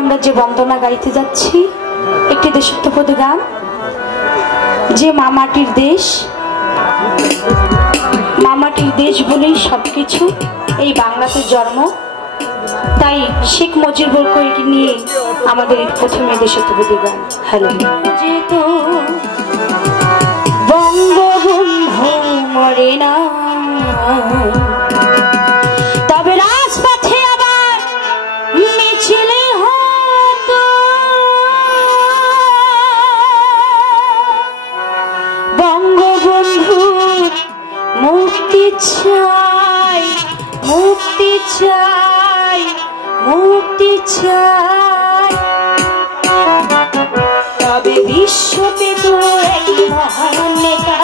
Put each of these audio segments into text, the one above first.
আমরা যে বন্দনা গাইতে যাচ্ছি একটি দেশাত্মবোধক গান, যে মামাটির দেশ, মামাটির দেশ বলেই সবকিছু, এই বাংলাতে জন্ম। তাই শেখ মুজিবুর রহমানকে নিয়ে আমাদের প্রথমে দেশাত্মবোধক গান। হ্যালো যেহেতু বঙ্গবন্ধু মরে না, তবে রাজপথে আবার মিছিলে হতো। বঙ্গবন্ধু মুক্তি চাই, মুক্তি চাই, মুক্তি চাই। তবে বিশ্ব পেত এক মহান নেতা,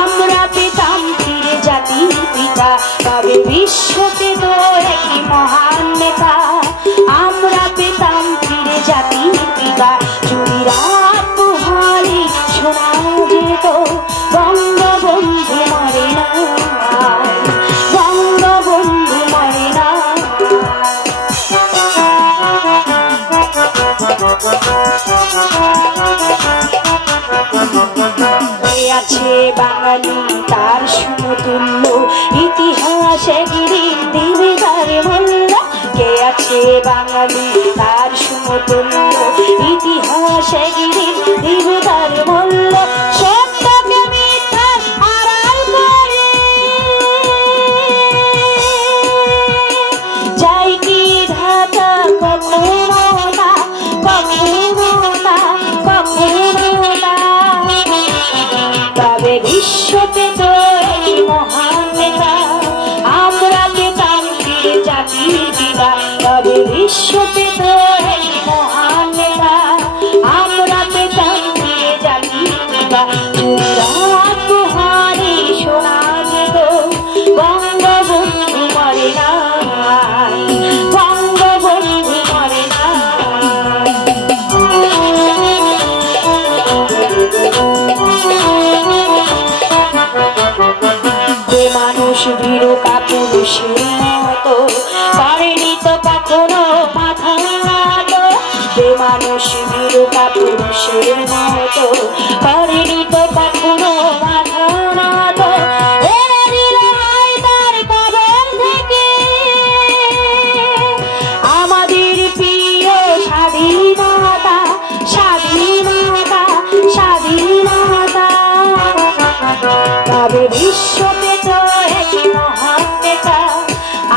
আমরা পেতাম ফিরে জাতির পিতা। তবে বিশ্ব পেত এক মহান নেতা, আমরা পেতাম ফিরে জাতির পিতা। যদি রাত পোহালে শোনা যেত বঙ্গবন্ধু মরে না, বঙ্গবন্ধু মরে না। আছে বাঙালি তার সমতুল্য, ইতিহাসে গিরিন দিবে তার মূল্য। কে আছে বাঙালি তার সমতুল্য, ইতিহাসে গিরিন দিবে তার মূল্য। সত্যকে মিথ্যার আড়াল করে যাই কি ঢাকা, কখনো না, কখনো না, কখনো না। তবে বিশ্ব পেত এই মহান নেতা, আমরা পেতাম ফিরে জাতির পিতা। তবে বিশ্ব পেত এই মহান নেতা, আমরা পেতাম ফিরে জাতির পিতা। রাত পোহালে শোনা যেত বঙ্গবন্ধু মরে না, বঙ্গবন্ধু মরে না। মানুষ বীর কাপুরুষের মতো করেনি তো কখনো মাথা নত। মানুষ বীর কাপুরুষের মতো করেনি তো কখনো মাথা নত। আমাদের প্রিয় স্বাধীনতা, স্বাধীনতা, স্বাধীনতা। তবে বিশ্ব পেত এক মহান নেতা,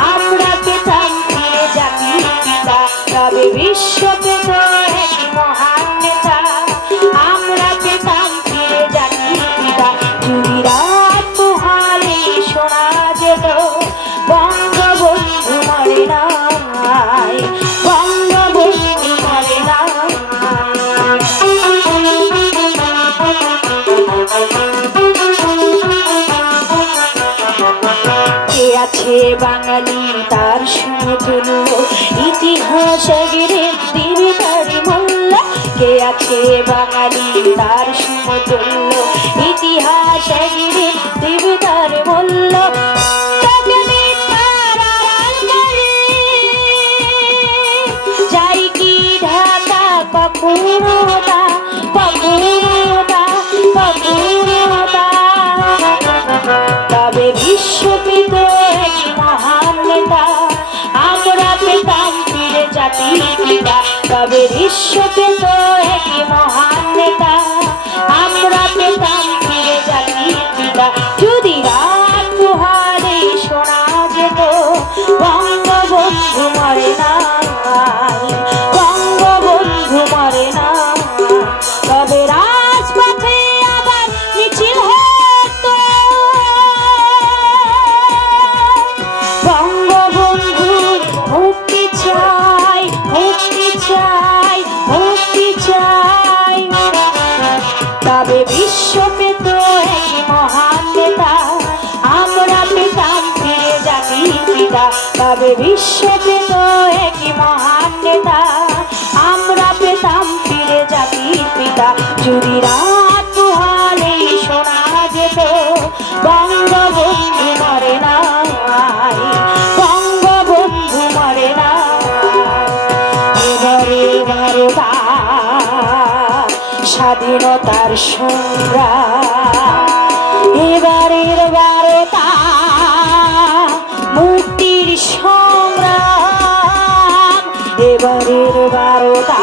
আমরা পেতাম ফিরে জাতির পিতা। তবে বিশ্ব পেত এক মহান নেতা, আমরা পেতাম ফিরে জাতির পিতা। যদি রাত পোহালে শোনা যেত বঙ্গবন্ধু মরে না, বঙ্গবন্ধু মরে না। কে আছে বাঙালি তার সমতুল্য, ইতিহাসে গিরে দিবে তার মূল্য। কে আছে বাঙালি তার সমতুল্য, ইতিহাসে গিরে দিবে তার মূল্য। যাই কি ঢাকা, কখনো তা, কখনো তা, কখনো তা। তবে বিশ্ব পেত এক মহান নেতা, আমরা পেতাম ফিরে জাতির পিতা। তবে বিশ্ব পেত এক মহান নেতা, আমরা পেতাম ফিরে জাতির পিতা। যদি রাত পোহালে শোনা যেত বঙ্গবন্ধু মরে না, বঙ্গবন্ধু মরে না। তবে রাজপথে আবার মিছিল হতো। বঙ্গবন্ধু মুক্তি চাই, মুক্তি চাই, মুক্তি চাই। তবে বিশ্ব পেত এক মহান নেতা, আমরা পেতাম ফিরে জাতির পিতা। তবে বিশ্ব পেত এক মহান নেতা, আমরা পেতাম ফিরে জাতির পিতা। যদি রাত পোহালে শোনা যেত বঙ্গবন্ধু মরে না, বঙ্গবন্ধু মরে না। স্বাধীনতার সংগ্রাম এবারের বারতা মুক্তির সংগ্রাম এবারের বারতা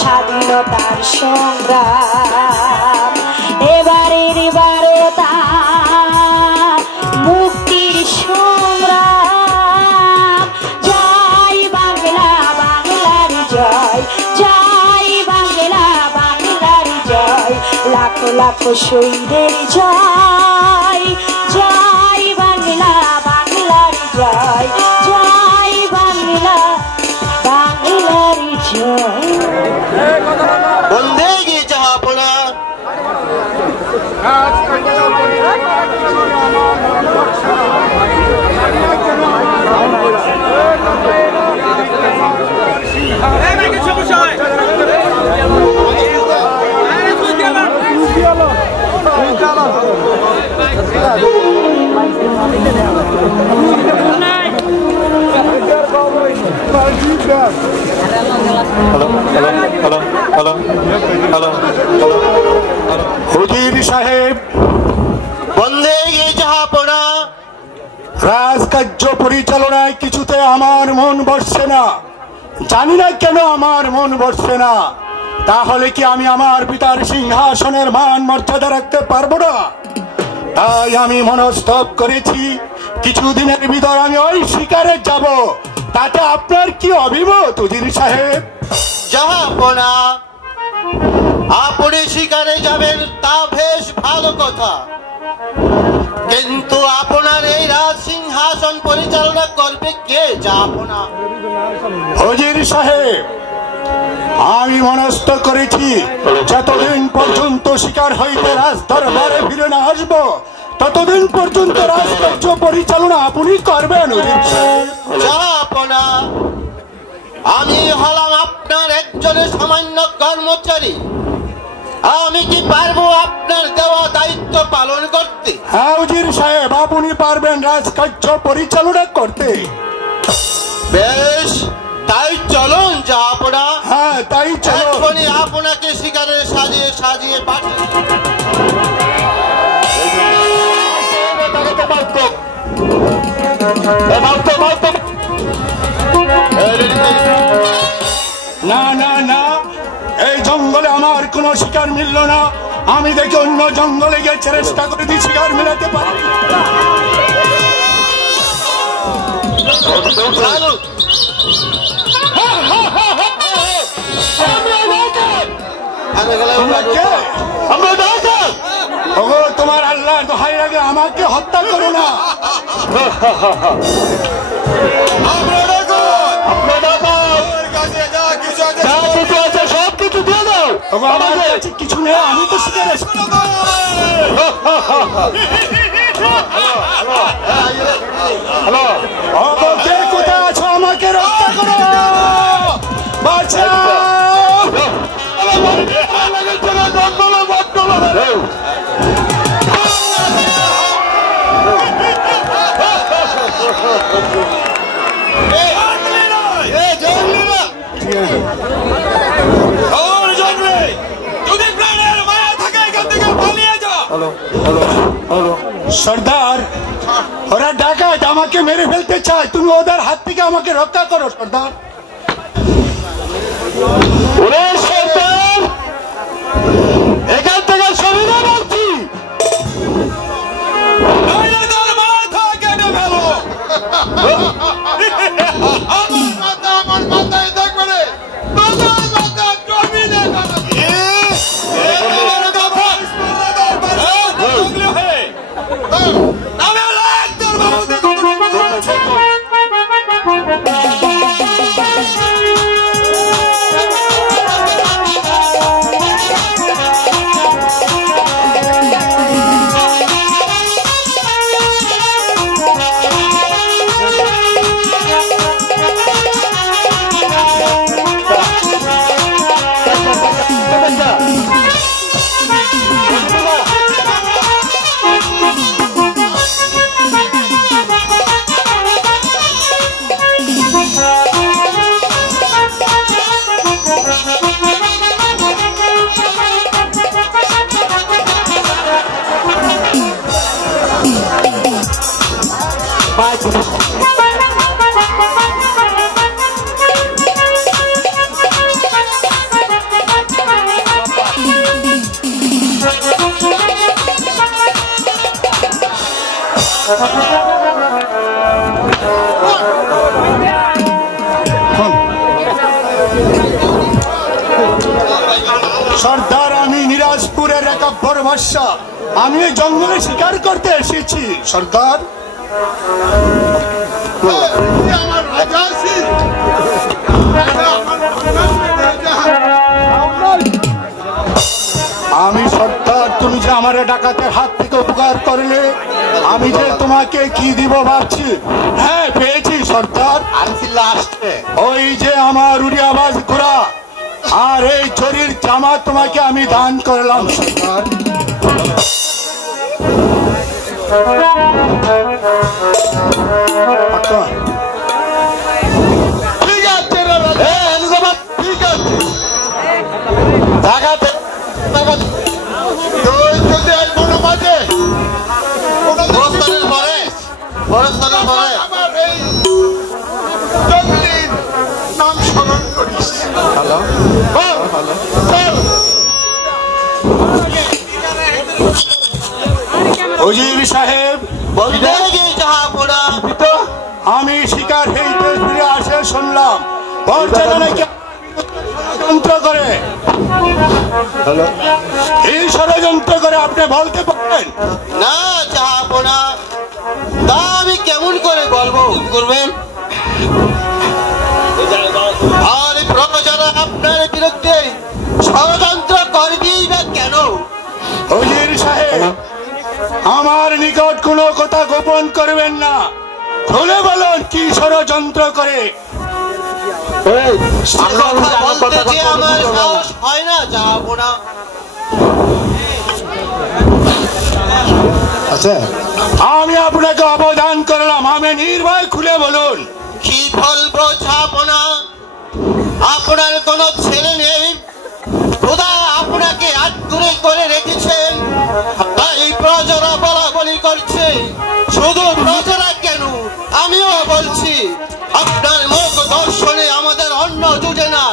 স্বাধীনতার সংগ্রাম এবারের বারতা মুক্তির সংগ্রাম জয় বাংলা বাংলার জয় জয় বাংলা বাংলার জয় লাখ লাখ শহীদের জয় জয় বাংলা বাংলার জয় জয় বাংলা বাংলার জয় বন্দে গে জাহাপনা হুজুর সাহেব বন্দে গে জাহাপনা রাজকার্য পরিচালনায় কিছুতে আমার মন বসছে না। জানি না কেন আমার মন বসছে না। তাহলে কি আমি আমার পিতার সিংহাসনের মান মর্যাদা রাখতে পারবো না? তাই আমি মনস্তব করেছি কিছুদিনের ভিতর আমি ওই শিকারে যাব। তাতে আপনার কি অভিমত হুজুর সাহেব? জাহাপনা আপনি শিকারে যাবেন তা বেশ ভালো কথা, কিন্তু আপনার এই রাজ সিংহাসন পরিচালনা করবে কে জাহাপনা? হুজুর সাহেব আমি মনস্থ করেছি যতদিন পর্যন্ত শিকার হইতে রাজ দরবারে ফিরে না আসবো ততদিন পর্যন্ত রাজকার্য পরিচালনা আপনি করবেন। হুজুর সাহেব জাহাপনা আমি হলাম আপনার একজনের সামান্য কর্মচারী, আমি কি পারবো আপনার দেওয়া দায়িত্ব পালন করতে? হ্যাঁ হুজুর সাহেব আপনি পারবেন রাজকার্য পরিচালনা করতে। বেশ, তাই চলুন জাহাপনা। হ্যাঁ তাই চলো। এখনই আপনাকে শিকারে সাজিয়ে সাজিয়ে পাঠিয়ে না না না, এই জঙ্গলে আমার কোনো শিকার মিলল না। আমি দেখি অন্য জঙ্গলে গিয়ে চেষ্টা করে দিই শিকার মেলাতে পারি। তোমার আল্লাহ দোহাই লাগে আমাকে হত্যা করো না। কিছু নেই, আমি তো শিকার কে কোথায় আছো আমাকে রক্ষা করো, বাঁচাও। সর্দার ওরা ডাকাত, আমাকে মেরে ফেলতে চায়, তুমি ওদের হাত থেকে আমাকে রক্ষা করো সর্দার। এখান থেকে সুবিধা বলছি সর্দার, আমি নিরাজপুরের এক বর্বর্ষা, আমি এই জঙ্গলে শিকার করতে এসেছি সর্দার। আমার রাজা আছি। আমি সর্দার, তুমি যে আমার ডাকাতের হাত থেকে উপকার করলে, আমি যে তোমাকে কি দিব ভাবছি। হ্যাঁ, পেয়েছি সর্দার। ওই যে আমার উড়ি আওয়াজ ঘোড়া আর এই চোরির জামা তোমাকে আমি দান করলাম সর্দার। ঠিক আছে ঠিক আছে, ঢাকাতে যদি কোনো মাঝে বরস্তানের পরে আমার এই জঙ্গলির নাম স্মরণ করিস। Hello sir. উজির সাহেব, আমি শিকার হইতে ফিরে আসে শুনলাম পর্যায়ে নাকি ষড়যন্ত্র করে। এই ষড়যন্ত্র করে আপনি বলতে পারেন না জাহাপনা, তা আমি কেমন করে বলবো করবেন? আর প্রজারা আপনার বিরুদ্ধে ষড়যন্ত্র করবেই বা কেন? উজির সাহেব, আমার নিকট কোনো কথা গোপন করবেন না, খুলে বলুন কি ষড়যন্ত্র করে। বলতে যে আমার সাহস হয় না জাহাপনা। আমি আপনাকে অবদান করলাম, আমি নির্ভয় খুলে বলুন। কি বলবো জাহাপনা, আপনার কোনো ছেলে নেই, খোদা আপনাকে আটকুরে করে রেখেছেন, তাই প্রজারা বলা বলি করছে। শুধু প্রজারা কেন, আমিও বলছি, আপনার মুখ দর্শনে আমাদের অন্ন জুটে না,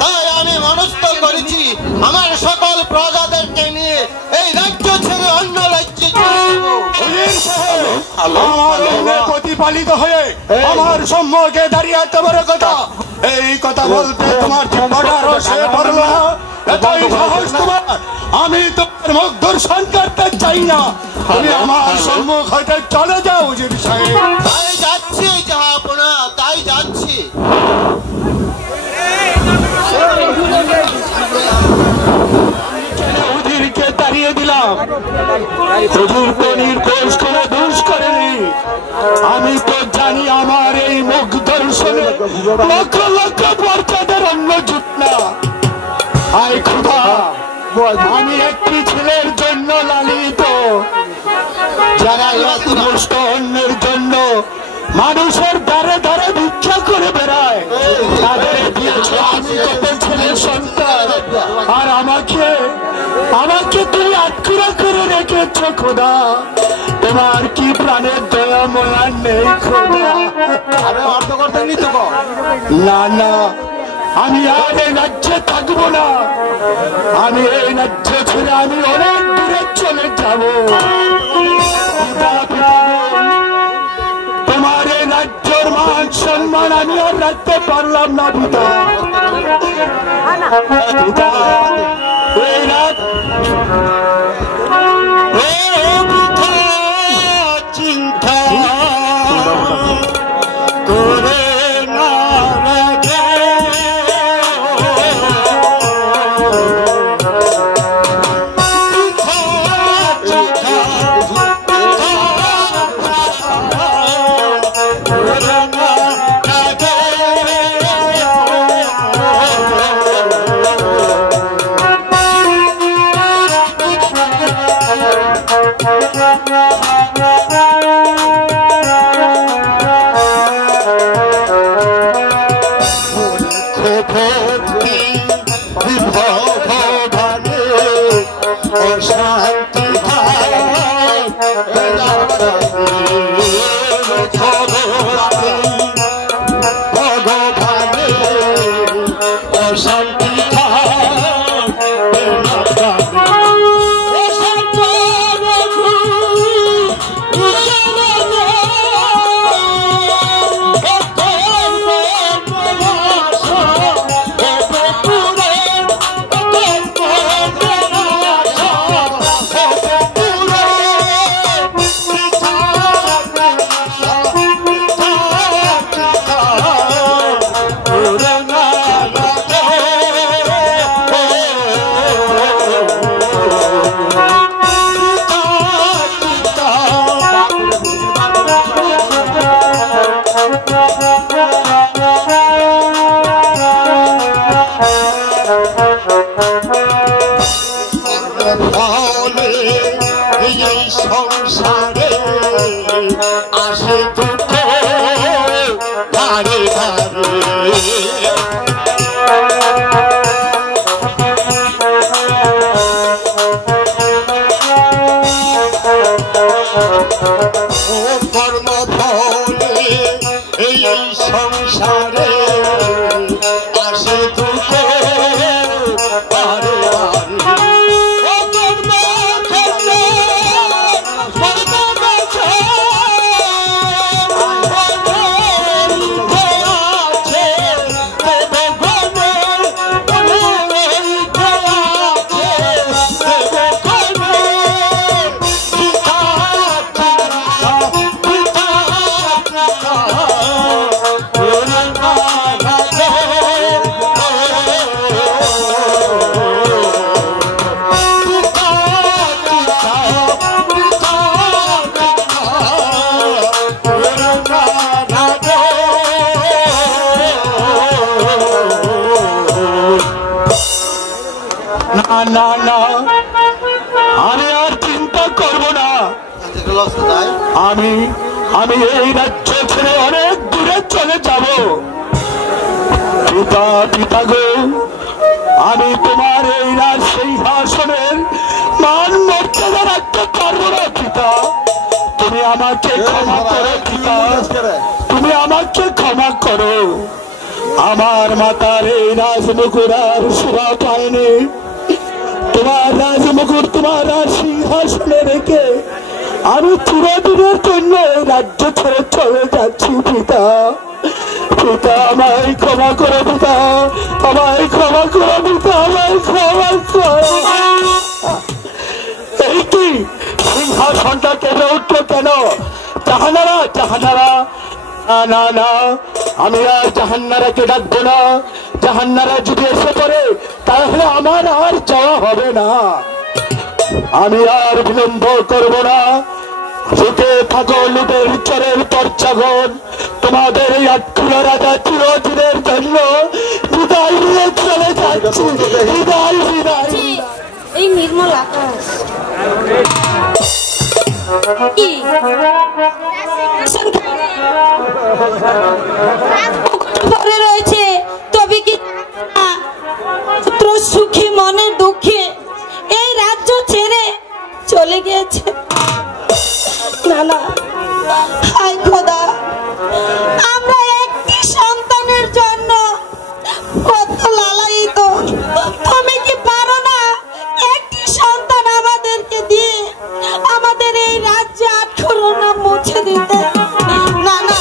তাই আমি মনস্থ করেছি আমার সকল প্রজাদেরকে নিয়ে এই রাজ্য ছেড়ে অন্য রাজ্যে চলে যাবো। আমার প্রতিপালিত হয়ে আমার সম্মুখে দাঁড়িয়ে এত বড় কথা, এই কথা বলতে তোমার জিহ্বাটা রসে পড়লো না? এতই সাহস তোমার? আমি তোমার মুখ দর্শন করতে চাই না, তুমি আমার সম্মুখ হইতে চলে যাও উজির সাহেব। তাই যাচ্ছি জাহাপনা, তাই যাচ্ছি। উজিরকে তাড়িয়ে দিলাম, হুজুর তো নির্দোষ কোনো দোষ করেনি। আমি তো জানি আমার এই মুখ দর্শনে লক্ষ লক্ষ পর্যাদের অন্য জুট না। আয় খোদা, আমি একটি ছেলের জন্য লালিত, যারা নষ্ট অন্যের জন্য মানুষের দ্বারে দ্বারে ভিক্ষা করে বেড়ায়, তাদের দিয়েছ আমি কত ছেলের সন্তান, আর আমাকে তুমি আটকুরা করে রেখেছ খোদা। তোমার কি প্রাণের দয়া ময়ার নেই খোদা? না না, আমি আর এই রাজ্যে থাকবো না, আমি এই রাজ্য ছেড়ে আমি অনেক দূরে চলে যাব। তোমার এই রাজ্যের মান সম্মান আমি আর রাখতে পারলাম না পিতা। পিতা, এই রাত চিন্তা করে না রাখে, না না, আমি আর চিন্তা করব না। আমি আমি এই রাজ্য ছেড়ে অনেক দূরে চলে যাব। পিতা পিতা গো, আমি তোমার এই রাজ সিংহাসনের মান মর্যাদা রাখতে পারবো না পিতা। তুমি আমাকে ক্ষমা করো পিতা, তুমি আমাকে ক্ষমা করো। আমার মাতার এই রাজমুকুর আর শোভা পায়নি। তোমার রাজমুকুর তোমার রাজ সিংহাসনে রেখে আমি চিরদিনের জন্য রাজ্য ছেড়ে চলে যাচ্ছি পিতা। পিতা আমায় ক্ষমা করো পিতা, আমায় ক্ষমা করো পিতা, আমায় ক্ষমা করো। এই কি সিংহাসনটা কেঁপে উঠলো কেন? জাহানারা জাহানারা, না না না, আমি আর জাহান্নারাকে ডাকবো না। জাহান্নারা যদি এসে পড়ে তাহলে আমার আর যাওয়া হবে না। আমি আর বিলম্ব করব না। লুটে থাকো লুটের চরের পর্যাগণ, তোমাদের এই আটকুলা রাজা চিরদিনের জন্য বিদায় নিয়ে চলে যাচ্ছি। বিদায় বিদায়। এই নির্মল আকাশ কি পরে রয়েছে, তবে কি পুত্র সুখী মনের দুঃখে এই রাজ্য ছেড়ে চলে গিয়েছে? না না, হায় খোদা, আমরা একটি সন্তানের জন্য কত লালায়িত। তুমি কি পারো না একটি সন্তান আমাদেরকে দিয়ে আমাদের এই রাজ্যে আটখোরনা মুছে দিতে? না না,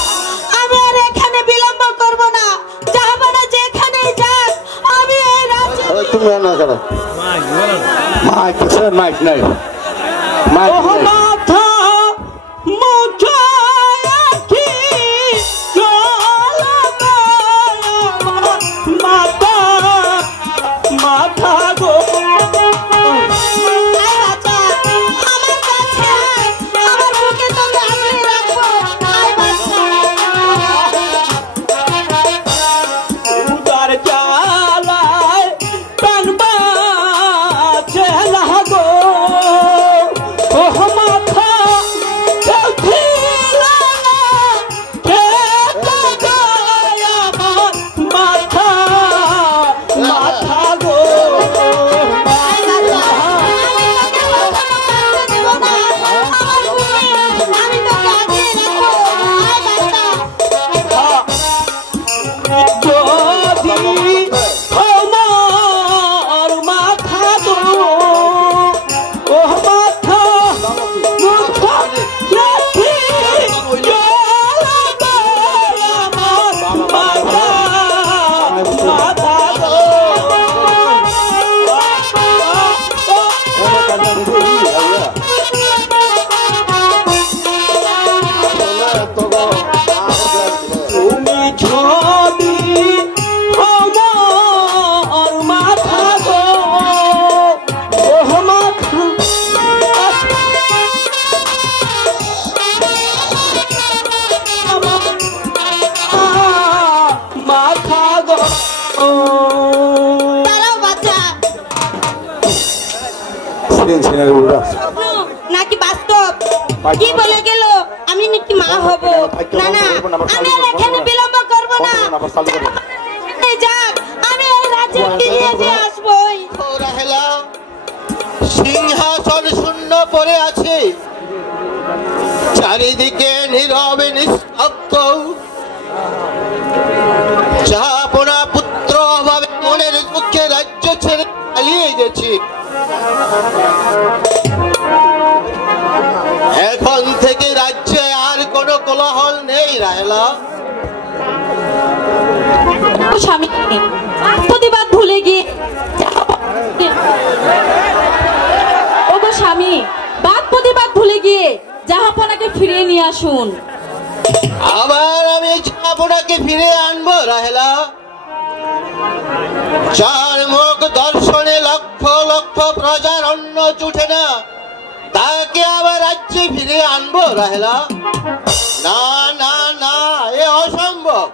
আমি আর এখানে বিলম্ব করব না। যাবো না, যেখানে যাক আমি এই রাজ্যে। তুমি না করো মাইক মাইক নাই, মাইক মাথা মুঠো রাখি মাথা মাথা গো। আমার কাছে আমার বুকে তোকে আগলে রাখবো। উদার জ্বালায় প্রাণ বাঁচে না গো। নাকি বাস্তব কি বলে গেল আমি নাকি মা হব? না না, আমি এখানে বিলম্ব করব না। যাক, আমি এই রাজ্যে ফিরে আসবই। রাহেলা, সিংহাসন শূন্য পড়ে আছে, চারিদিকে নীরবে নিস্তব্ধ। জাহাপনা পুত্র অভাবে মনের দুঃখে রাজ্য ছেড়ে পালিয়ে গেছি। এখন থেকে রাজ্যে আর কোনো কোলাহল নেই রাহেলা। স্বামী প্রতিবাদ ভুলে গিয়ে ওগো স্বামী, বাদ প্রতিবাদ ভুলে গিয়ে জাহাপনাকে ফিরিয়ে নিয়ে আসুন। আবার আমি জাহাপনাকে ফিরে আনবো রাহেলা? যার মুখ দর্শনে লক্ষ লক্ষ প্রজার অন্ন জুটে না, তাকে আবার রাজ্যে ফিরে আনবো রাহেলা? না না না, এ অসম্ভব।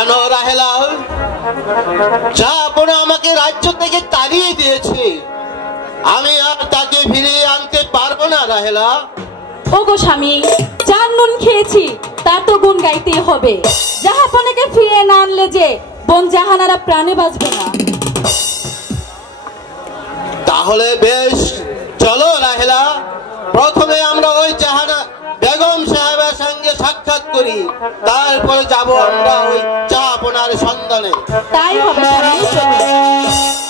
আনো রাহেলা, জাহাপনা আমাকে রাজ্য থেকে তাড়িয়ে দিয়েছে, আমি আর তাকে ফিরিয়ে আনতে পারবো না রাহেলা। ওগো স্বামী, যার নুন খেয়েছি তার তো গুণ গাইতেই হবে। জাহাপনাকে ফিরিয়ে না আনলে যে বোন জাহানারা প্রাণে বাঁচবে না। তাহলে বেশ, চলো রাহেলা, প্রথমে আমরা ওই জাহানা বেগম সাহেবের সঙ্গে সাক্ষাৎ করি, তারপরে যাব আমরা ওই জাহাপনার সন্ধানে। তাই হবে স্বামী, চলুন।